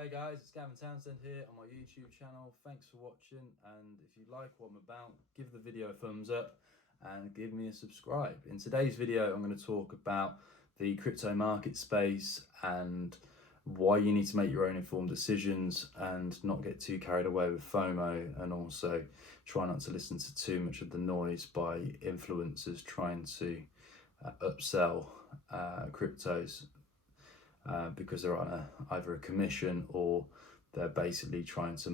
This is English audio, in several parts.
Hey guys, it's Gavin Townsend here on my YouTube channel. Thanks for watching, and if you like what I'm about, give the video a thumbs up and give me a subscribe. In today's video, I'm going to talk about the crypto market space and why you need to make your own informed decisions and not get too carried away with FOMO, and also try not to listen to too much of the noise by influencers trying to upsell cryptos because they're on either a commission or they're basically trying to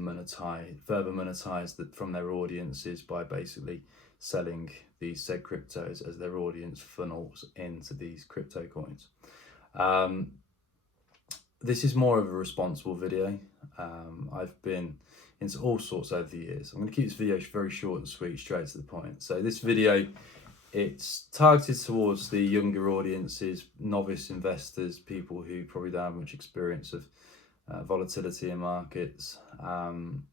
further monetize that from their audiences by basically selling these said cryptos as their audience funnels into these crypto coins. This is more of a responsible video. I've been into all sorts over the years. I'm going to keep this video very short and sweet, straight to the point. So this video, it's targeted towards the younger audiences, novice investors, people who probably don't have much experience of volatility in markets. I'm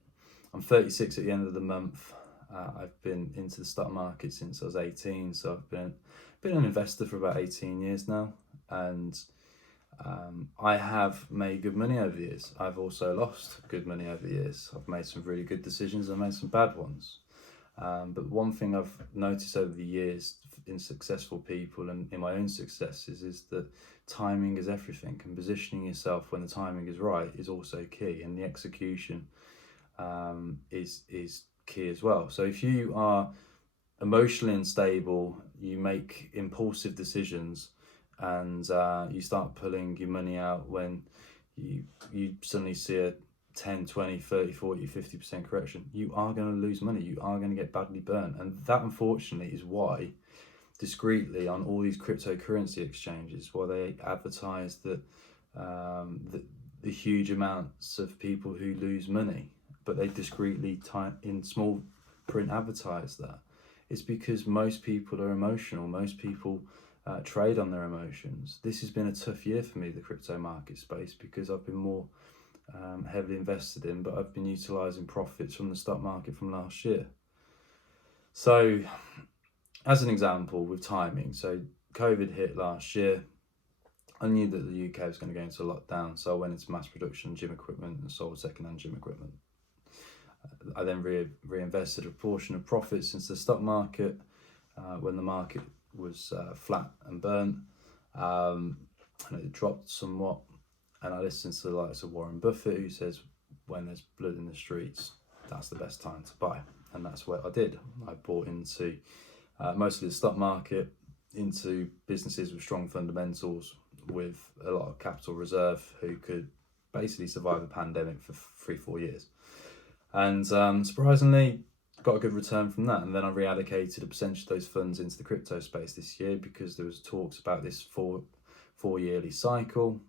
36 at the end of the month. I've been into the stock market since I was 18, so I've been an investor for about 18 years now, and I have made good money over the years. I've also lost good money over the years. I've made some really good decisions and made some bad ones. But one thing I've noticed over the years in successful people and in my own successes is that timing is everything, and positioning yourself when the timing is right is also key, and the execution is key as well. So if you are emotionally unstable, you make impulsive decisions, and you start pulling your money out when you suddenly see a 10, 20, 30, 40, 50% correction, you are going to lose money. You are going to get badly burnt. And that, unfortunately, is why discreetly on all these cryptocurrency exchanges, while they advertise that the huge amounts of people who lose money, but they discreetly in small print advertise that, it's because most people are emotional. Most people trade on their emotions. This has been a tough year for me, the crypto market space, because I've been more heavily invested in, but I've been utilising profits from the stock market from last year. So as an example with timing, so COVID hit last year. I knew that the UK was going to go into lockdown, so I went into mass production gym equipment and sold second-hand gym equipment. I then reinvested a portion of profits into the stock market when the market was flat and burnt, and it dropped somewhat. And I listened to the likes of Warren Buffett, who says when there's blood in the streets, that's the best time to buy. And that's what I did. I bought into mostly the stock market, into businesses with strong fundamentals, with a lot of capital reserve, who could basically survive the pandemic for 3-4 years. And surprisingly, got a good return from that. And then I reallocated a percentage of those funds into the crypto space this year, because there was talks about this four-yearly cycle.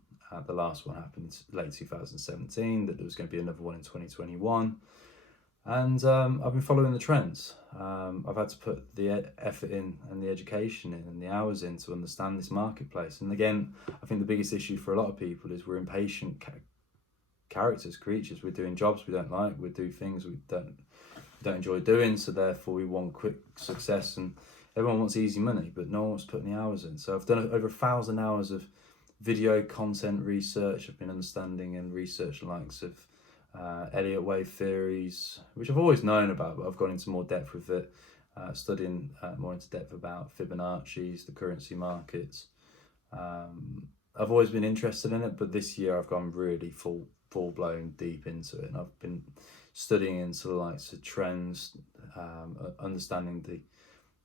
The last one happened late 2017, that there was going to be another one in 2021. And I've been following the trends. I've had to put the effort in and the education in and the hours in to understand this marketplace. And again, I think the biggest issue for a lot of people is we're impatient creatures. We're doing jobs we don't like. We do things we don't enjoy doing. So therefore we want quick success, and everyone wants easy money, but no one wants to put any hours in. So I've done over 1,000 hours of video content research. I've been understanding and researching the likes of Elliott wave theories, which I've always known about, but I've gone into more depth with it, studying more into depth about Fibonacci's, the currency markets. I've always been interested in it, but this year I've gone really full-blown deep into it, and I've been studying into the likes of trends, understanding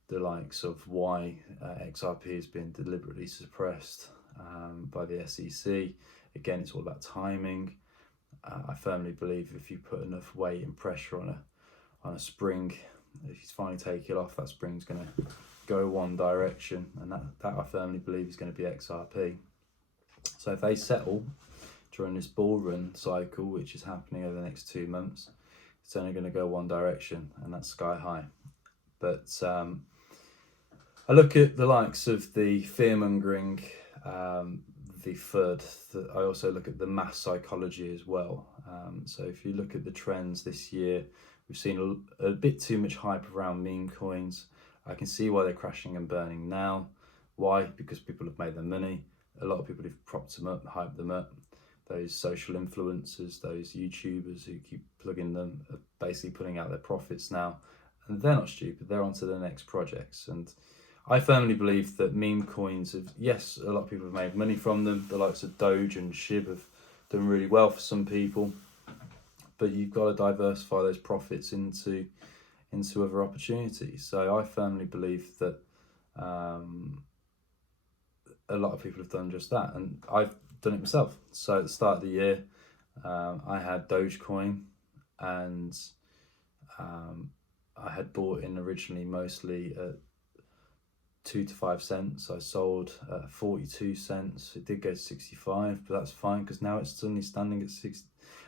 the likes of why XRP has been deliberately suppressed by the SEC. Again, it's all about timing. I firmly believe if you put enough weight and pressure on a spring, if you finally take it off, that spring's going to go one direction, and that I firmly believe is going to be XRP. So if they settle during this bull run cycle, which is happening over the next 2 months, it's only going to go one direction, and that's sky high. But I look at the likes of the fear-mongering, the FUD. I also look at the mass psychology as well. So if you look at the trends this year, we've seen a bit too much hype around meme coins. I can see why they're crashing and burning now. Why? Because people have made their money. A lot of people have propped them up, hyped them up. those social influencers, those YouTubers who keep plugging them, are basically putting out their profits now, and they're not stupid. They're on to the next projects. And I firmly believe that meme coins have, yes, a lot of people have made money from them. The likes of Doge and Shib have done really well for some people, but you've got to diversify those profits into other opportunities. So I firmly believe that a lot of people have done just that, and I've done it myself. So at the start of the year, I had Dogecoin, and I had bought in originally mostly at 2 to 5 cents. I sold at 42 cents. It did go to 65, but that's fine because now it's suddenly standing at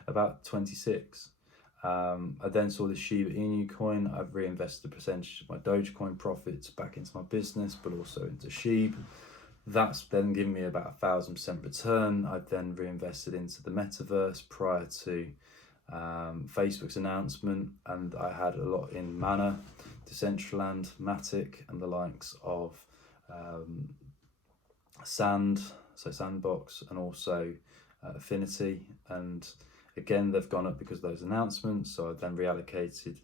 about 26. I then saw the Shiba Inu coin. I've reinvested a percentage of my Dogecoin profits back into my business, but also into Shib. That's then given me about 1,000% return. I've then reinvested into the Metaverse prior to Facebook's announcement, and I had a lot in Mana, Decentraland, Matic, and the likes of Sandbox, and also Affinity. And again, they've gone up because of those announcements, so I then reallocated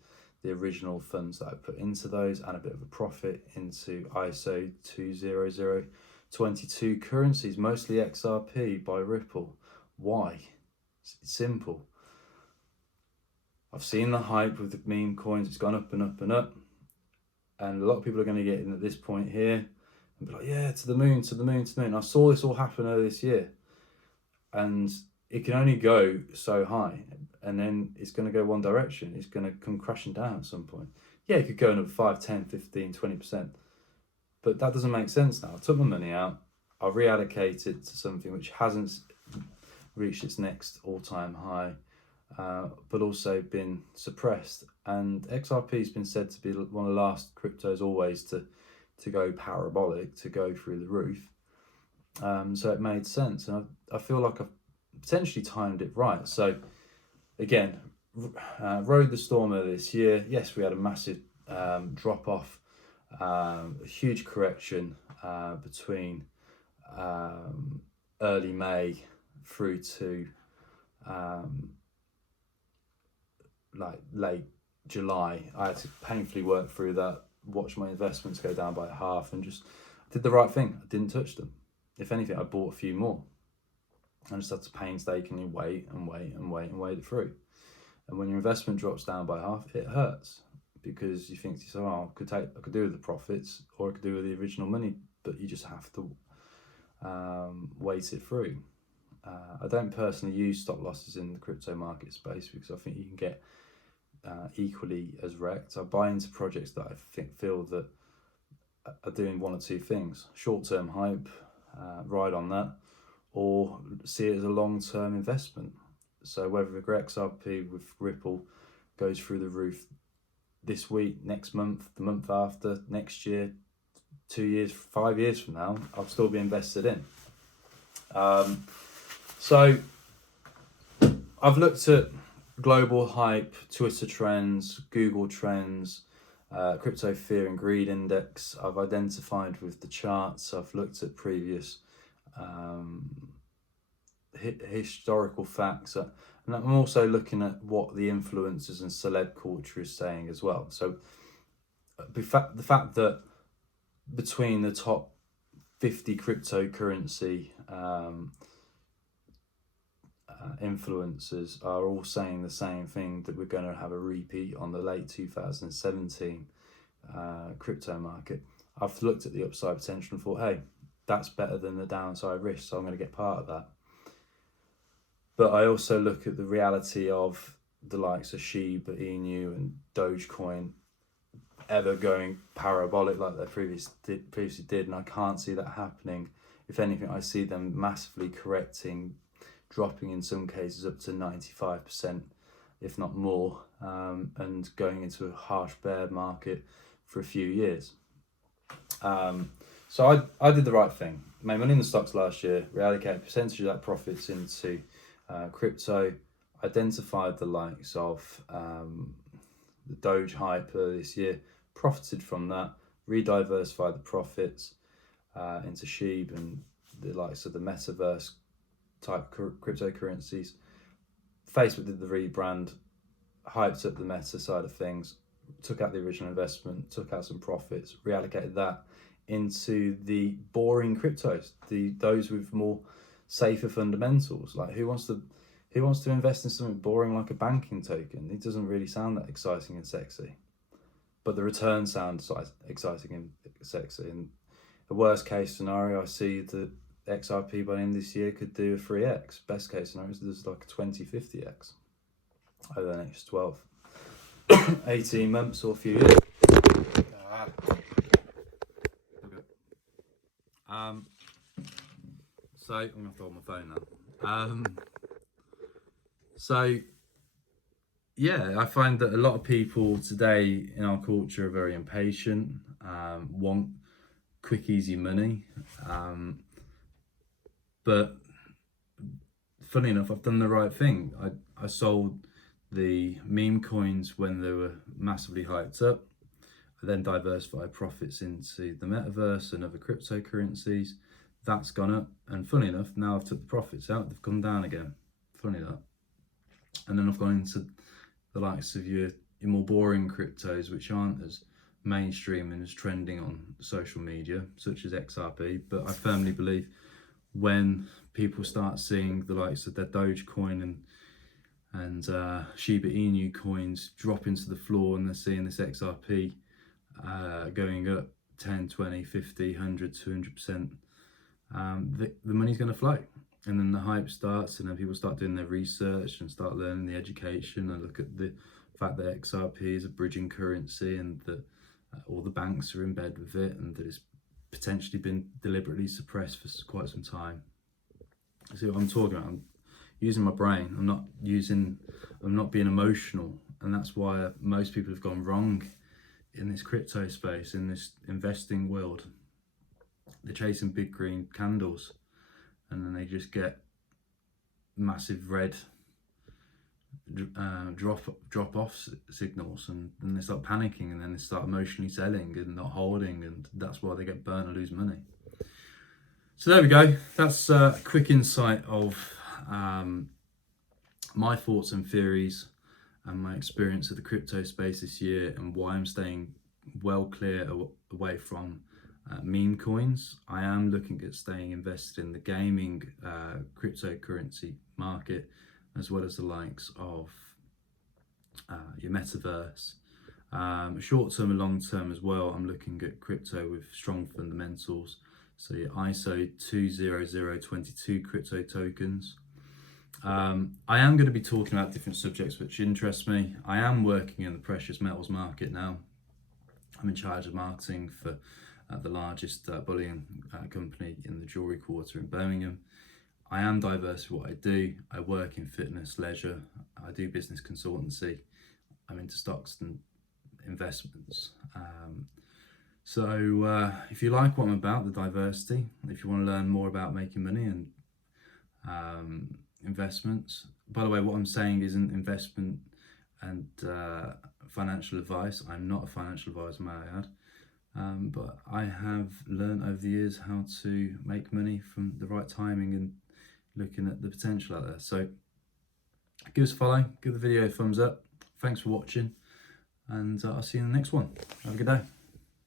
the original funds that I put into those and a bit of a profit into iso20022 currencies, mostly XRP by Ripple. Why? It's simple. I've seen the hype with the meme coins. It's gone up and up and up, and a lot of people are going to get in at this point here and be like, yeah, to the moon, to the moon, to the moon. I saw this all happen earlier this year, and it can only go so high, and then it's going to go one direction. It's going to come crashing down at some point. Yeah, it could go another 5, 10, 15, 20%, but that doesn't make sense now. I took my money out, I reallocated it to something which hasn't reached its next all-time high, but also been suppressed. And XRP has been said to be one of the last cryptos always to go parabolic, to go through the roof. So it made sense, and I feel like I've potentially timed it right. So again, rode the storm of this year. Yes, we had a massive drop off, a huge correction between early May through to like late July. I had to painfully work through that, watch my investments go down by half, and just did the right thing. I didn't touch them. If anything, I bought a few more. I just had to painstakingly wait it through. And when your investment drops down by half, it hurts, because you think to yourself, oh, I could do with the profits, or I could do with the original money, but you just have to wait it through. I don't personally use stop losses in the crypto market space, because I think you can get equally as wrecked. I buy into projects that I feel that are doing one or two things: short-term hype, ride on that, or see it as a long-term investment. So whether the XRP with Ripple goes through the roof this week, next month, the month after, next year, 2 years, 5 years from now, I'll still be invested in. So I've looked at global hype, Twitter trends, Google trends, crypto fear and greed index. I've identified with the charts. I've looked at previous historical facts, and I'm also looking at what the influencers and celeb culture is saying as well. So the fact that between the top 50 cryptocurrency influencers are all saying the same thing, that we're going to have a repeat on the late 2017 crypto market. I've looked at the upside potential and thought, hey, that's better than the downside risk, so I'm going to get part of that. But I also look at the reality of the likes of Shiba Inu and Dogecoin ever going parabolic like they previously did, and I can't see that happening. If anything, I see them massively correcting, dropping in some cases up to 95%, if not more, and going into a harsh bear market for a few years. So I did the right thing. Made money in the stocks last year, reallocated a percentage of that profits into crypto, identified the likes of the Doge hype this year, profited from that, rediversified the profits into Shib and the likes of the Metaverse type cryptocurrencies. Facebook did the rebrand, hyped up the meta side of things, took out the original investment, took out some profits, reallocated that into the boring cryptos, those with more safer fundamentals. Like who wants to invest in something boring like a banking token? It doesn't really sound that exciting and sexy, but the return sounds exciting and sexy. And the worst case scenario, I see that XRP by the end of this year could do a 3x. Best case scenario is there's like a 20-50x over the next 12, 18 months or a few years. So I'm gonna throw my phone now. So yeah, I find that a lot of people today in our culture are very impatient, want quick, easy money. But funny enough, I've done the right thing. I sold the meme coins when they were massively hyped up. I then diversified profits into the Metaverse and other cryptocurrencies. That's gone up, and funny enough, now I've took the profits out, they've come down again. Funny that. And then I've gone into the likes of your more boring cryptos, which aren't as mainstream and as trending on social media, such as XRP. But I firmly believe when people start seeing the likes of their Dogecoin and Shiba Inu coins drop into the floor, and they're seeing this XRP going up 10, 20, 50, 100, 200%, the money's going to flow. And then the hype starts, and then people start doing their research and start learning the education and look at the fact that XRP is a bridging currency, and that all the banks are in bed with it, and that it's potentially been deliberately suppressed for quite some time. See what I'm talking about? I'm using my brain. I'm not being emotional, and that's why most people have gone wrong in this crypto space, in this investing world. They're chasing big green candles, and then they just get massive red drop off signals, and then they start panicking, and then they start emotionally selling and not holding, and that's why they get burnt and lose money. So there we go. That's a quick insight of my thoughts and theories and my experience of the crypto space this year, and why I'm staying well clear away from meme coins. I am looking at staying invested in the gaming cryptocurrency market, as well as the likes of your Metaverse. Short term and long term as well, I'm looking at crypto with strong fundamentals. So your iso20022 crypto tokens. I am going to be talking about different subjects which interest me. I am working in the precious metals market now. I'm in charge of marketing for the largest bullion company in the jewellery quarter in Birmingham. I am diverse with what I do. I work in fitness, leisure. I do business consultancy. I'm into stocks and investments. So if you like what I'm about, the diversity, if you want to learn more about making money and investments, by the way, what I'm saying isn't investment and financial advice. I'm not a financial advisor, may I add. But I have learned over the years how to make money from the right timing and looking at the potential out there. So give us a follow, give the video a thumbs up. Thanks for watching, and I'll see you in the next one. Have a good day.